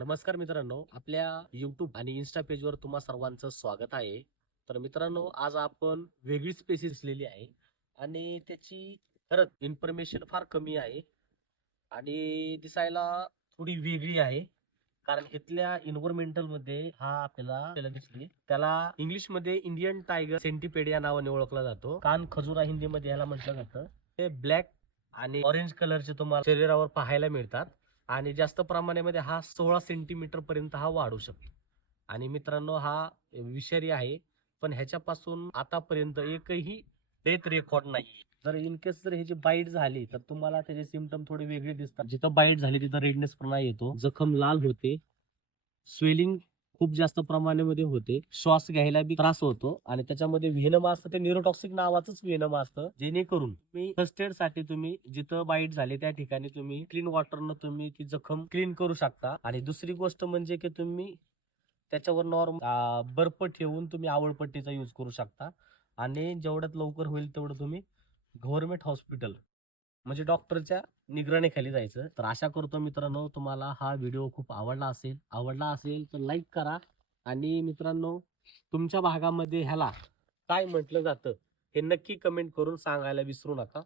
नमस्कार मित्रांनो, आपल्या YouTube आणि Insta पेजवर तुम्हा सर्वांचं स्वागत आहे. तर मित्रांनो, आज आपण वेगळी स्पेसिस लिहिली आहे आणि त्याची खरंच इन्फॉर्मेशन फार कमी आहे आणि दिसायला थोडी वेगळी आहे. कारण इथल्या एन्व्हायरमेंटलमध्ये आपल्याला दिसली. त्याला इंग्लिशमध्ये इंडियन टायगर सेंटिपेड या नावाने ओळखला जातो. कान खजुरा हिंदीमध्ये याला म्हटलं जातं. ते ब्लॅक आणि ऑरेंज कलरचे तुम्हाला शरीरावर पाहायला मिळतात. आणि जास्त प्रमाणामध्ये हा 16 सेंटीमीटर पर्यंत हा वाढू शकतो. आणि मित्रांनो हा विषारी आहे, पण ह्याच्यापासून आतापर्यंत एकही डेथ रेकॉर्ड नाही. जर इन केस जर ह्याची बाईट झाली तर तुम्हाला त्याचे सिम्पटम थोडे वेगळे दिसतात. जिथं बाईट झाली तिथं रेडनेस पुन्हा येतो, जखम लाल होते, स्वेलिंग खूप जास्त प्रमाणामध्ये होते, श्वास घ्यायला बी त्रास होतो आणि त्याच्यामध्ये व्हेनम असतं, ते न्यूरोटॉक्सिक नावाचंच व्हेनम असतं. जेणेकरून तुम्ही फर्स्ट एड साठी तुम्ही जिथं बाईट झाले त्या ठिकाणी तुम्ही क्लीन वॉटरनं तुम्ही ती जखम क्लीन करू शकता. आणि दुसरी गोष्ट म्हणजे की तुम्ही त्याच्यावर नॉर्मल बर्फ ठेवून तुम्ही आवळपट्टीचा यूज करू शकता. आणि जेवढ्यात लवकर होईल तेवढं तुम्ही गव्हर्नमेंट हॉस्पिटल म्हणजे डॉक्टरच्या निगराणीखाली जायचं. तर आशा करतो मित्रांनो तुम्हाला हा व्हिडिओ खूप आवडला असेल तर लाईक करा. आणि मित्रांनो, तुमच्या भागामध्ये ह्याला काय म्हटलं जातं हे नक्की कमेंट करून सांगायला विसरू नका.